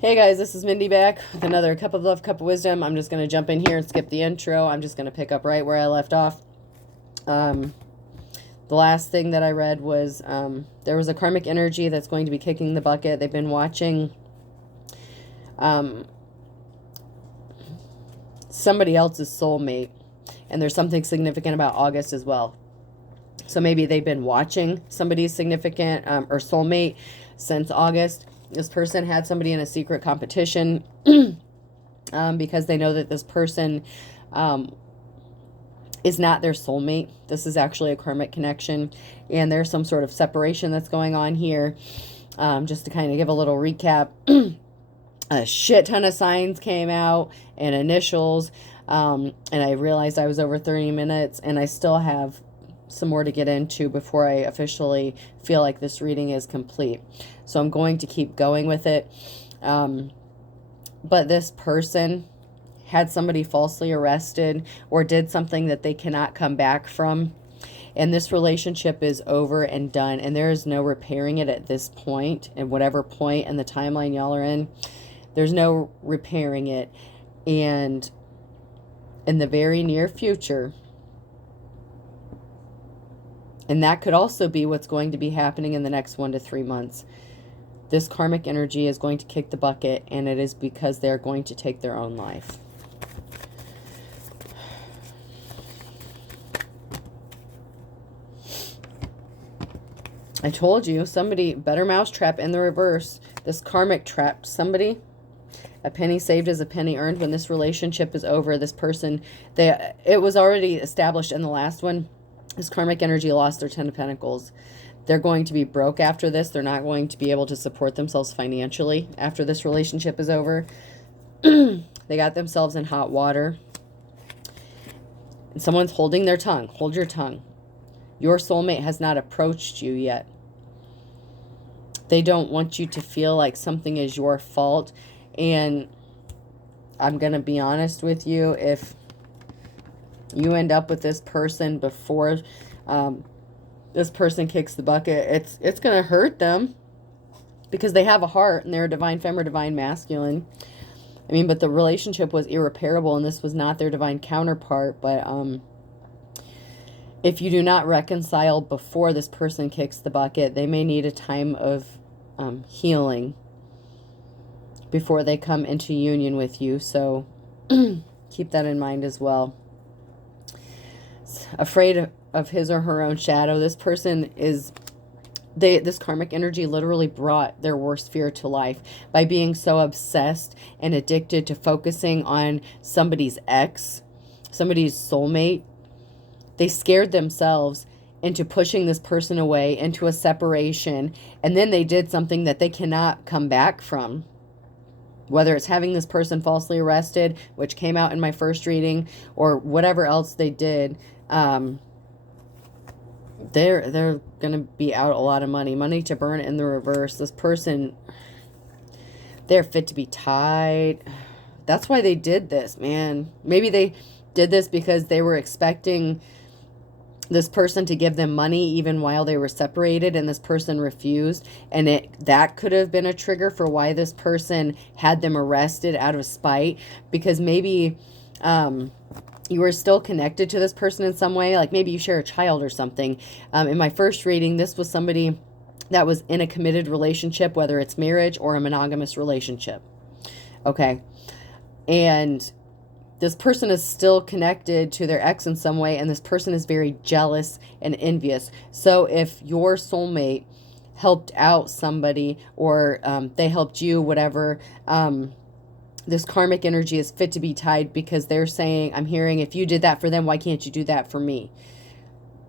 Hey guys, this is Mindy back with another Cup of Love, Cup of Wisdom. I'm just going to jump in here and skip the intro. I'm just going to pick up right where I left off. The last thing that I read was there was a karmic energy that's going to be kicking the bucket. They've been watching somebody else's soulmate, and there's something significant about August as well. So maybe they've been watching somebody's significant or soulmate since August. This person had somebody in a secret competition because they know that this person is not their soulmate. This is actually a karmic connection, and there's some sort of separation that's going on here. Just to kind of give a little recap, a shit ton of signs came out and initials, and I realized I was over 30 minutes, and I still have some more to get into before I officially feel like this reading is complete. So I'm going to keep going with it. But this person had somebody falsely arrested or did something that they cannot come back from. And this relationship is over and done. And there is no repairing it at this point. And whatever point in the timeline y'all are in, there's no repairing it. And in the very near future, and that could also be what's going to be happening in the next 1 to 3 months, this karmic energy is going to kick the bucket, and it is because they're going to take their own life. I told you, somebody, better mousetrap in the reverse. This karmic trapped somebody. A penny saved is a penny earned. When this relationship is over, this person, it was already established in the last one. This karmic energy lost their 10 of Pentacles. They're going to be broke after this. They're not going to be able to support themselves financially after this relationship is over. They got themselves in hot water. And someone's holding their tongue. Hold your tongue. Your soulmate has not approached you yet. They don't want you to feel like something is your fault. And I'm going to be honest with you, if you end up with this person before this person kicks the bucket, it's going to hurt them because they have a heart and they're a divine femme or divine masculine. I mean, but the relationship was irreparable and this was not their divine counterpart. But if you do not reconcile before this person kicks the bucket, they may need a time of healing before they come into union with you. So keep that in mind as well. Afraid of his or her own shadow. This person is, this karmic energy literally brought their worst fear to life by being so obsessed and addicted to focusing on somebody's ex, somebody's soulmate. They scared themselves into pushing this person away, into a separation, and then they did something that they cannot come back from. Whether it's having this person falsely arrested, which came out in my first reading, or whatever else they did, they're going to be out a lot of money. Money to burn in the reverse. This person, they're fit to be tied. That's why they did this, man. Maybe they did this because they were expecting this person to give them money even while they were separated, and this person refused, and that could have been a trigger for why this person had them arrested out of spite, because maybe you were still connected to this person in some way, like maybe you share a child or something. In my first reading, this was somebody that was in a committed relationship, whether it's marriage or a monogamous relationship. Okay. And this person is still connected to their ex in some way, and this person is very jealous and envious. So if your soulmate helped out somebody, or they helped you, whatever, this karmic energy is fit to be tied, because they're saying, I'm hearing, if you did that for them, why can't you do that for me?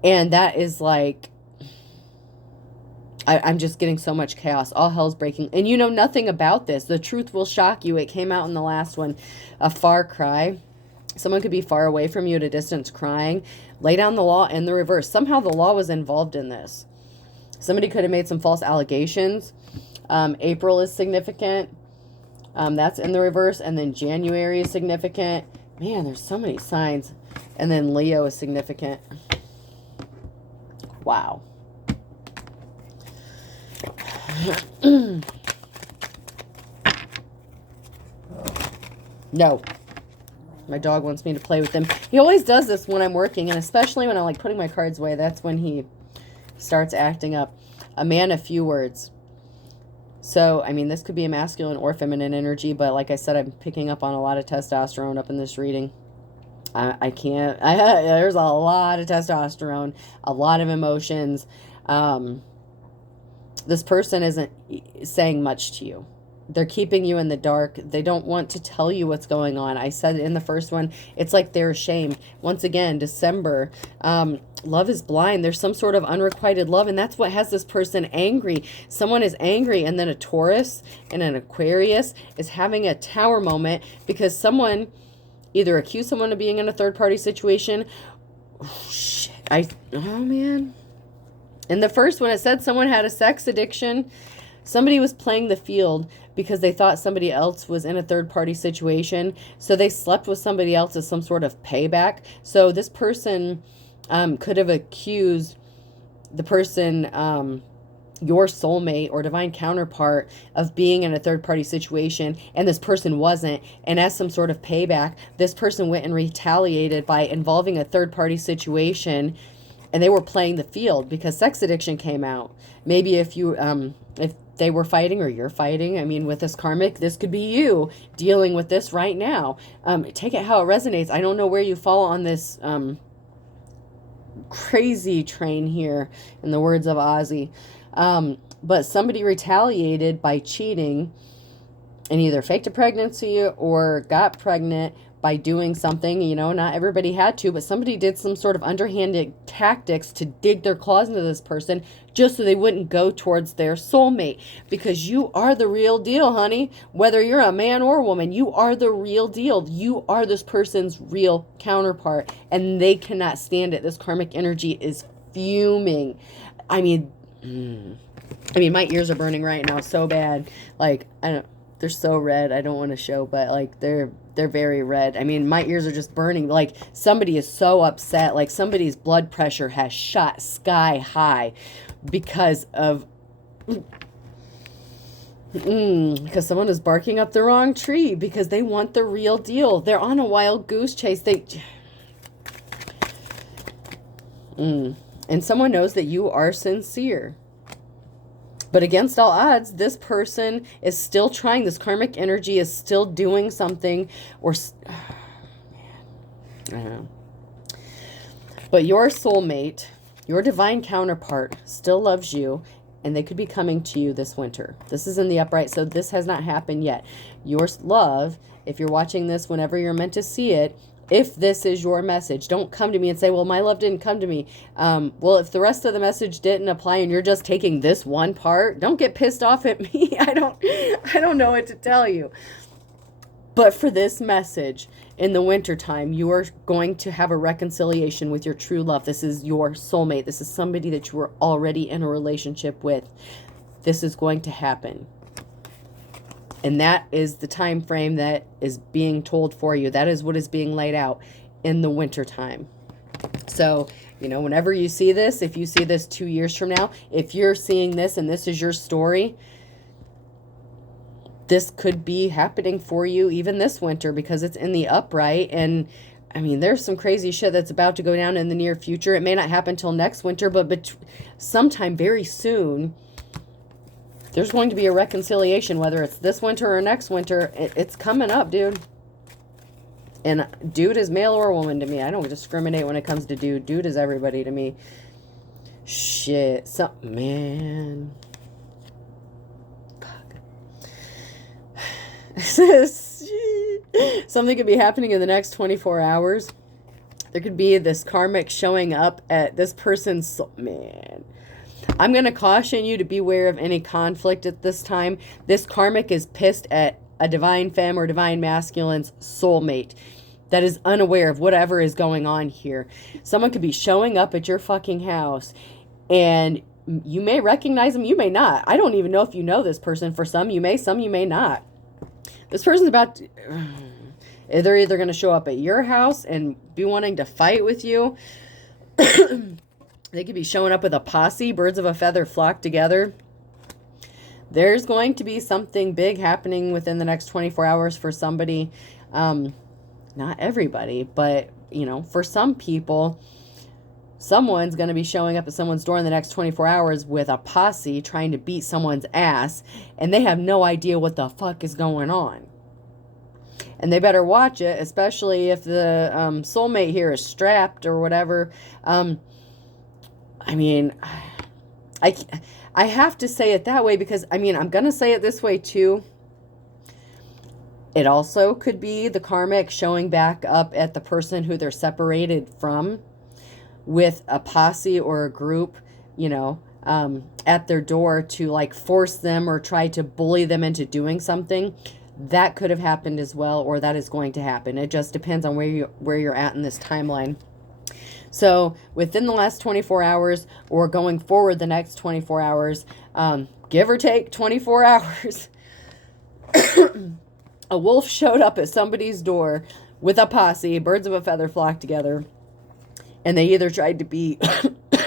And that is like, I'm just getting so much chaos. All hell's breaking. And you know nothing about this. The truth will shock you. It came out in the last one. A far cry. Someone could be far away from you at a distance crying. Lay down the law in the reverse. Somehow the law was involved in this. Somebody could have made some false allegations. April is significant. That's in the reverse. And then January is significant. Man, there's so many signs. And then Leo is significant. Wow. No. My dog wants me to play with him. He always does this when I'm working, and especially when I'm like putting my cards away. That's when he starts acting up. A man of few words. So, I mean, this could be a masculine or feminine energy, but like I said, I'm picking up on a lot of testosterone up in this reading. I can't. There's a lot of testosterone, a lot of emotions. This person isn't saying much to you. They're keeping you in the dark. They don't want to tell you what's going on. I said in the first one, it's like they're ashamed. Once again, December, love is blind. There's some sort of unrequited love, and that's what has this person angry. Someone is angry, and then a Taurus and an Aquarius is having a tower moment because someone either accused someone of being in a third-party situation. Oh, shit. Oh, man. In the first one, it said someone had a sex addiction. Somebody was playing the field because they thought somebody else was in a third-party situation. So they slept with somebody else as some sort of payback. So this person could have accused the person, your soulmate or divine counterpart, of being in a third-party situation, and this person wasn't. And as some sort of payback, this person went and retaliated by involving a third-party situation, and they were playing the field because sex addiction came out. Maybe if you, if they were fighting or you're fighting, I mean, with this karmic, this could be you dealing with this right now. Take it how it resonates. I don't know where you fall on this crazy train here, in the words of Ozzy. But somebody retaliated by cheating and either faked a pregnancy or got pregnant by doing something. You know, not everybody had to, but somebody did some sort of underhanded tactics to dig their claws into this person just so they wouldn't go towards their soulmate. Because you are the real deal, honey. Whether you're a man or a woman, you are the real deal. You are this person's real counterpart, and they cannot stand it. This karmic energy is fuming. I mean, my ears are burning right now so bad. Like, they're so red. I don't want to show, but like they're very red. I mean, my ears are just burning. Like somebody is so upset. Like somebody's blood pressure has shot sky high because of because someone is barking up the wrong tree because they want the real deal. They're on a wild goose chase. And someone knows that you are sincere. But against all odds, this person is still trying. This karmic energy is still doing something. Or, I don't know. But your soulmate, your divine counterpart, still loves you. And they could be coming to you this winter. This is in the upright, so this has not happened yet. Your love, if you're watching this whenever you're meant to see it, if this is your message, don't come to me and say, well, my love didn't come to me. Well, if the rest of the message didn't apply and you're just taking this one part, don't get pissed off at me. I don't know what to tell you. But for this message, in the wintertime, you are going to have a reconciliation with your true love. This is your soulmate. This is somebody that you were already in a relationship with. This is going to happen. And that is the time frame that is being told for you. That is what is being laid out in the wintertime. So, you know, whenever you see this, if you see this 2 years from now, if you're seeing this and this is your story, this could be happening for you even this winter because it's in the upright. And I mean, there's some crazy shit that's about to go down in the near future. It may not happen till next winter, but sometime very soon, there's going to be a reconciliation, whether it's this winter or next winter. It's coming up, dude. And dude is male or woman to me. I don't discriminate when it comes to dude. Dude is everybody to me. Shit. Man. Something could be happening in the next 24 hours. There could be this karmic showing up at this person's... Man. I'm going to caution you to beware of any conflict at this time. This karmic is pissed at a divine femme or divine masculine's soulmate that is unaware of whatever is going on here. Someone could be showing up at your fucking house and you may recognize them, you may not. I don't even know if you know this person. For some you may, some you may not. This person's about to... They're either going to show up at your house and be wanting to fight with you. They could be showing up with a posse, birds of a feather flock together. There's going to be something big happening within the next 24 hours for somebody. Not everybody, but, you know, for some people, someone's going to be showing up at someone's door in the next 24 hours with a posse trying to beat someone's ass, and they have no idea what the fuck is going on. And they better watch it, especially if the soulmate here is strapped or whatever. I mean, I have to say it that way because, I mean, I'm going to say it this way too. It also could be the karmic showing back up at the person who they're separated from with a posse or a group, you know, at their door to like force them or try to bully them into doing something. That could have happened as well, or that is going to happen. It just depends on where you're at in this timeline. So within the last 24 hours or going forward the next 24 hours, give or take 24 hours, a wolf showed up at somebody's door with a posse, birds of a feather flock together. And they either tried to be,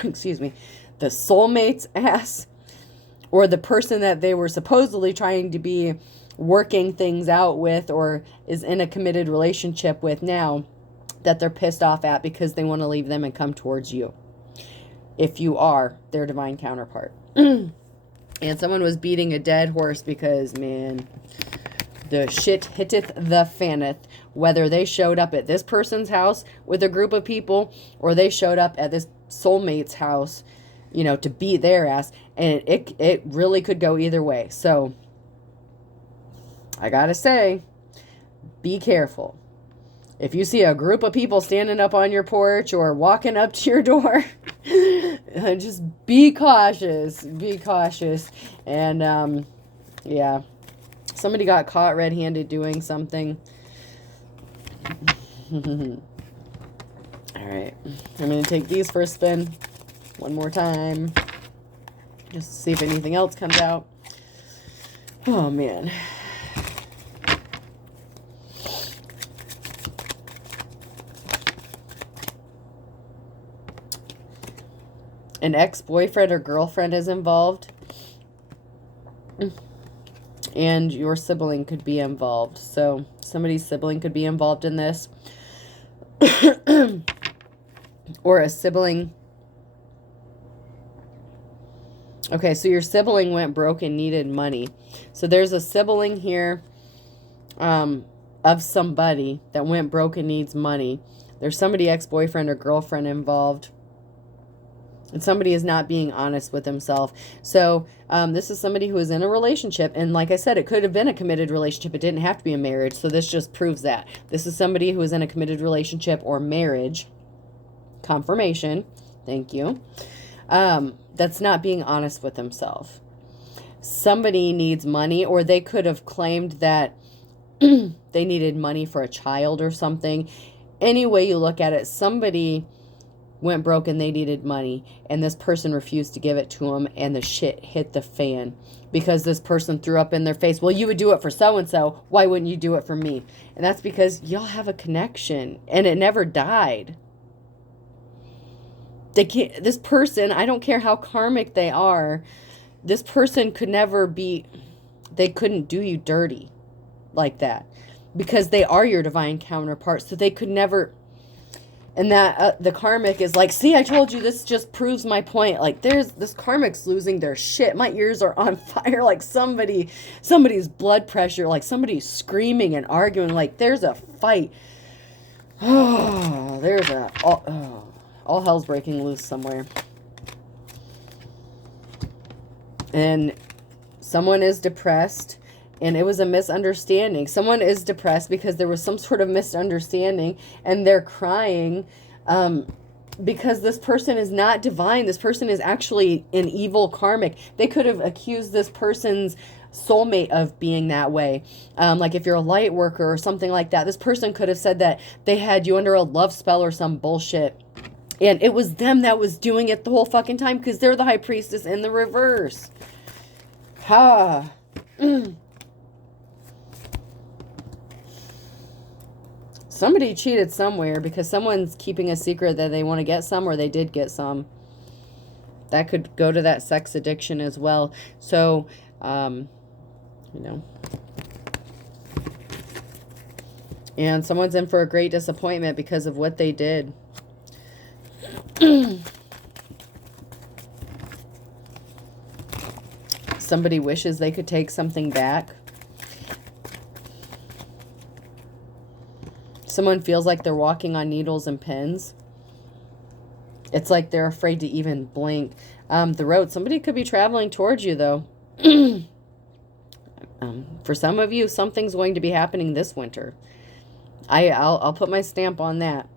excuse me, the soulmate's ass or the person that they were supposedly trying to be working things out with or is in a committed relationship with now that they're pissed off at because they want to leave them and come towards you. If you are their divine counterpart. And someone was beating a dead horse because, man, the shit hitteth the fanneth. Whether they showed up at this person's house with a group of people or they showed up at this soulmate's house, you know, to beat their ass. And it really could go either way. So, I gotta say, be careful. If you see a group of people standing up on your porch or walking up to your door, just be cautious. Be cautious. And, yeah. Somebody got caught red-handed doing something. All right. I'm going to take these for a spin one more time. Just to see if anything else comes out. Oh, man. An ex-boyfriend or girlfriend is involved. And your sibling could be involved. So somebody's sibling could be involved in this. Or a sibling. Okay, so your sibling went broke and needed money. So there's a sibling here of somebody that went broke and needs money. There's somebody, ex-boyfriend or girlfriend, involved. And somebody is not being honest with himself. So this is somebody who is in a relationship. And like I said, it could have been a committed relationship. It didn't have to be a marriage. So this just proves that. This is somebody who is in a committed relationship or marriage. Confirmation. Thank you. That's not being honest with himself. Somebody needs money, or they could have claimed that they needed money for a child or something. Any way you look at it, somebody went broke and they needed money, and this person refused to give it to them, and the shit hit the fan because this person threw up in their face, well, you would do it for so-and-so, why wouldn't you do it for me? And that's because y'all have a connection, and it never died. This person, I don't care how karmic they are, this person could never be, they couldn't do you dirty like that because they are your divine counterpart, so they could never. And that the karmic is like, see, I told you, this just proves my point. Like, this karmic's losing their shit. My ears are on fire. Like somebody's blood pressure, like somebody's screaming and arguing. Like there's a fight. Oh, all hell's breaking loose somewhere. And someone is depressed. And it was a misunderstanding. Someone is depressed because there was some sort of misunderstanding. And they're crying because this person is not divine. This person is actually an evil karmic. They could have accused this person's soulmate of being that way. Like if you're a light worker or something like that. This person could have said that they had you under a love spell or some bullshit. And it was them that was doing it the whole fucking time because they're the high priestess in the reverse. Ha. Somebody cheated somewhere because someone's keeping a secret that they want to get some, or they did get some. That could go to that sex addiction as well. So, you know. And someone's in for a great disappointment because of what they did. Somebody wishes they could take something back. Someone feels like they're walking on needles and pins. It's like they're afraid to even blink. The road. Somebody could be traveling towards you, though. For some of you, something's going to be happening this winter. I'll put my stamp on that.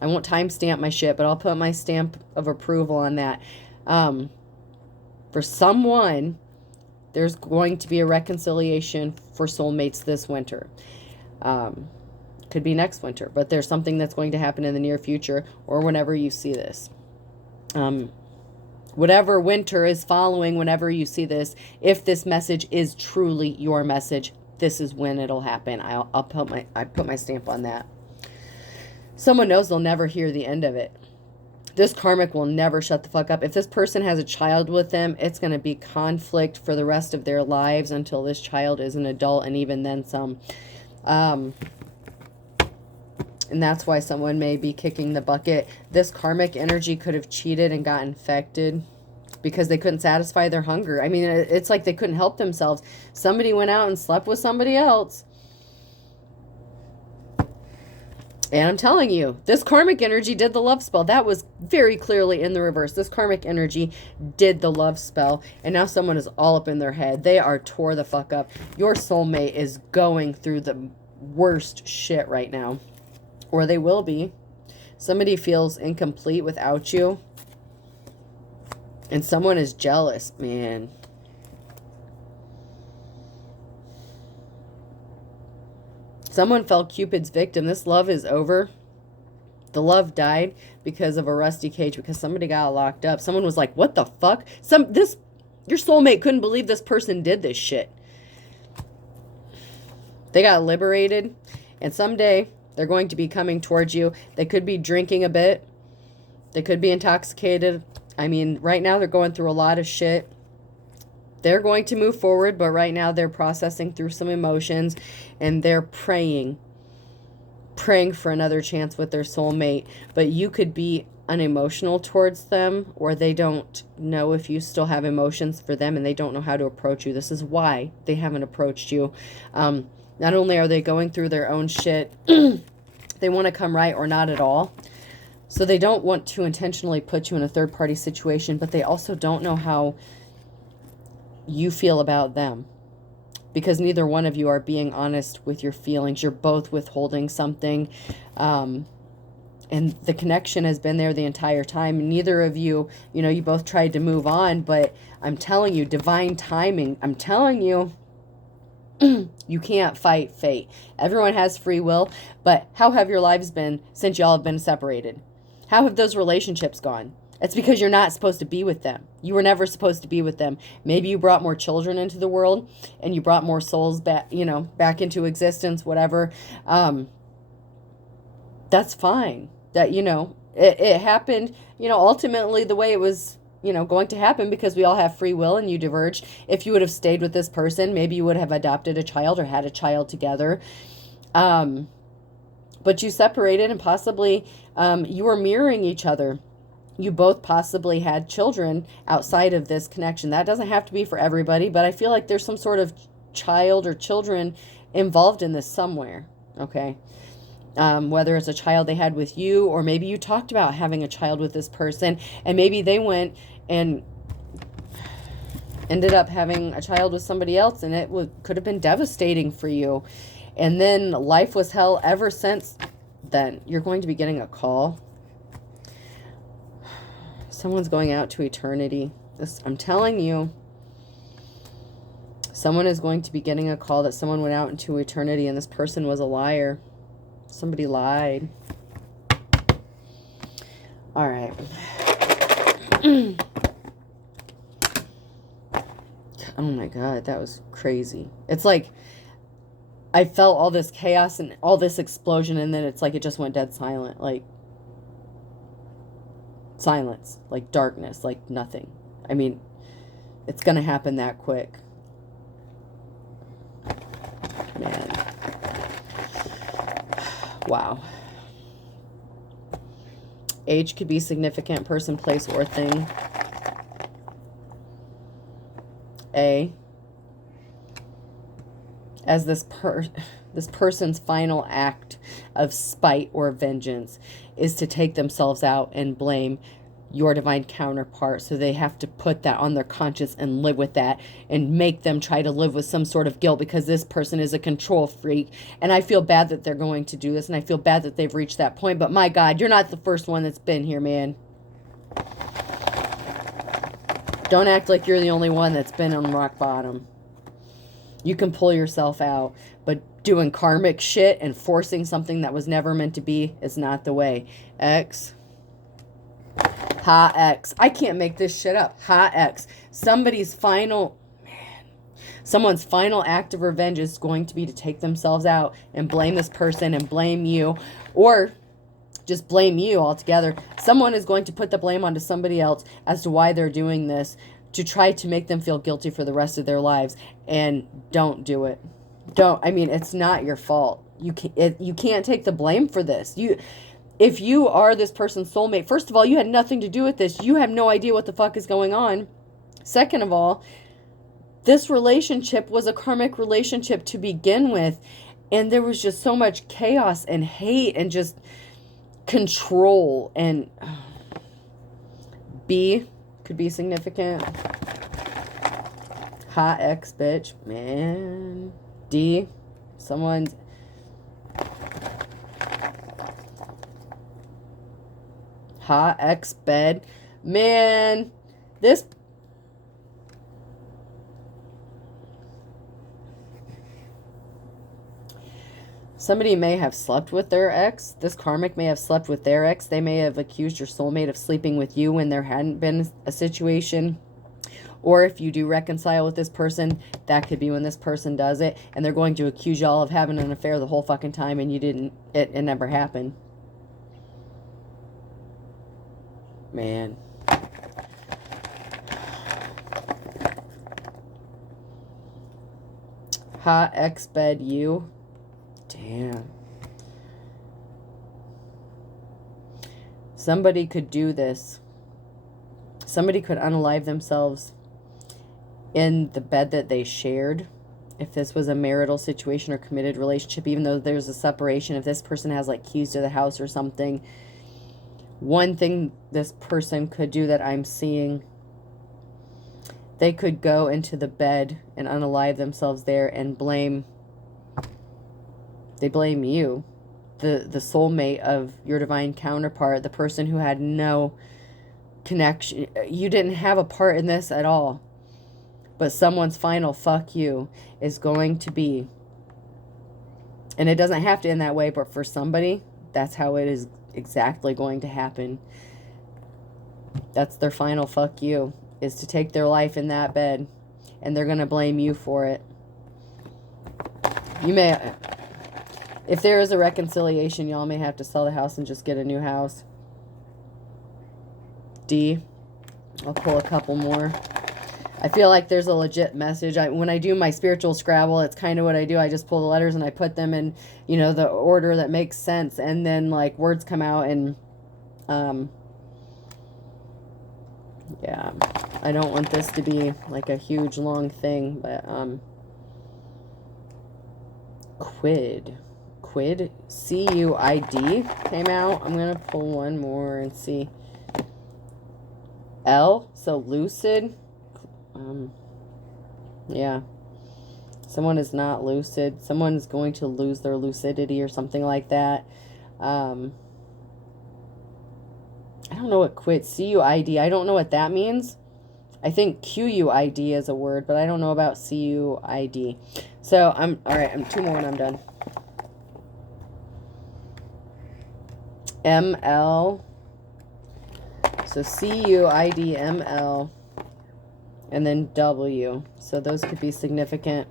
I won't timestamp my shit, but I'll put my stamp of approval on that. For someone, there's going to be a reconciliation for soulmates this winter. Could be next winter, but there's something that's going to happen in the near future or whenever you see this. Whatever winter is following whenever you see this, if this message is truly your message, this is when it'll happen. I put my stamp on that. Someone knows they'll never hear the end of it. This karmic will never shut the fuck up. If this person has a child with them, it's going to be conflict for the rest of their lives until this child is an adult, and even then some. And that's why someone may be kicking the bucket. This karmic energy could have cheated and got infected because they couldn't satisfy their hunger. I mean, it's like they couldn't help themselves. Somebody went out and slept with somebody else. And I'm telling you, this karmic energy did the love spell. That was very clearly in the reverse. This karmic energy did the love spell. And now someone is all up in their head. They are tore the fuck up. Your soulmate is going through the worst shit right now. Or they will be. Somebody feels incomplete without you. And someone is jealous, man. Someone fell Cupid's victim. This love is over. The love died because of a rusty cage, because somebody got locked up. Someone was like, what the fuck? Your soulmate couldn't believe this person did this shit. They got liberated. And someday they're going to be coming towards you. They could be drinking a bit. They could be intoxicated. I mean, right now they're going through a lot of shit. They're going to move forward, but right now they're processing through some emotions, and they're praying for another chance with their soulmate. But you could be unemotional towards them, or they don't know if you still have emotions for them, and they don't know how to approach you. This is why they haven't approached you. Not only are they going through their own shit, they want to come right or not at all. So they don't want to intentionally put you in a third-party situation, but they also don't know how you feel about them, because neither one of you are being honest with your feelings. You're both withholding something, and the connection has been there the entire time. Neither of you, you both tried to move on, but I'm telling you, divine timing, I'm telling you, you can't fight fate. Everyone has free will, but how have your lives been since y'all have been separated? How have those relationships gone? It's because you're not supposed to be with them. You were never supposed to be with them. Maybe you brought more children into the world, and you brought more souls back, back into existence, whatever. That's fine. That, it happened, ultimately the way it was, going to happen, because we all have free will and you diverged. If you would have stayed with this person, maybe you would have adopted a child or had a child together. But you separated, and possibly you were mirroring each other. You both possibly had children outside of this connection. That doesn't have to be for everybody, but I feel like there's some sort of child or children involved in this somewhere, okay? Whether it's a child they had with you, or maybe you talked about having a child with this person, and maybe they went and ended up having a child with somebody else, and it could have been devastating for you. And then life was hell ever since then. You're going to be getting a call. Someone's going out to eternity. I'm telling you, someone is going to be getting a call that someone went out into eternity, and this person was a liar. Somebody lied. All right. Oh my God, that was crazy. It's like I felt all this chaos and all this explosion, and then it's like it just went dead silent. Like silence, like darkness, like nothing. I mean, it's going to happen that quick. Man. Wow. Age could be significant, person, place, or thing. A. As this person's final act of spite or vengeance is to take themselves out and blame your divine counterpart. So they have to put that on their conscience and live with that and make them try to live with some sort of guilt because this person is a control freak. And I feel bad that they're going to do this, and I feel bad that they've reached that point. But my God, you're not the first one that's been here, man. Don't act like you're the only one that's been on rock bottom. You can pull yourself out, but doing karmic shit and forcing something that was never meant to be is not the way. X. Ha X. I can't make this shit up. Ha X. Someone's final act of revenge is going to be to take themselves out and blame this person and blame you, or just blame you altogether. Someone is going to put the blame onto somebody else as to why they're doing this, to try to make them feel guilty for the rest of their lives. And don't do it. It's not your fault. You can't take the blame for this. If you are this person's soulmate, first of all, you had nothing to do with this. You have no idea what the fuck is going on. Second of all, this relationship was a karmic relationship to begin with. And there was just so much chaos and hate and just control. And B could be significant. Hot X bitch, man. D, someone's hot X bed, man. This somebody may have slept with their ex. This karmic may have slept with their ex. They may have accused your soulmate of sleeping with you when there hadn't been a situation. Or if you do reconcile with this person, that could be when this person does it. And they're going to accuse y'all of having an affair the whole fucking time and you didn't. It never happened. Man. Hot X bed you. Damn. Somebody could do this. Somebody could unalive themselves in the bed that they shared. If this was a marital situation or committed relationship, even though there's a separation, if this person has like keys to the house or something, one thing this person could do that I'm seeing, they could go into the bed and unalive themselves there and blame you, the soulmate of your divine counterpart, the person who had no connection. You didn't have a part in this at all. But someone's final fuck you is going to be, and it doesn't have to end that way, but for somebody, that's how it is exactly going to happen. That's their final fuck you, is to take their life in that bed, and they're going to blame you for it. You may, if there is a reconciliation, y'all may have to sell the house and just get a new house. D. I'll pull a couple more. I feel like there's a legit message. When I do my spiritual Scrabble, it's kind of what I do. I just pull the letters and I put them in, the order that makes sense. And then, like, words come out and, yeah. I don't want this to be, like, a huge, long thing. But, Quid. C-U-I-D came out. I'm going to pull one more and see. L, so lucid. Yeah. Someone is not lucid. Someone is going to lose their lucidity or something like that. I don't know what quit. C-U-I-D. I don't know what that means. I think Q-U-I-D is a word, but I don't know about C-U-I-D. So, alright, I'm 2 more and I'm done. M-L. So, C-U-I-D, M-L. And then W. So those could be significant.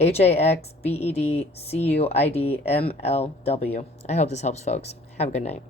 H-A-X-B-E-D-C-U-I-D-M-L-W. I hope this helps, folks. Have a good night.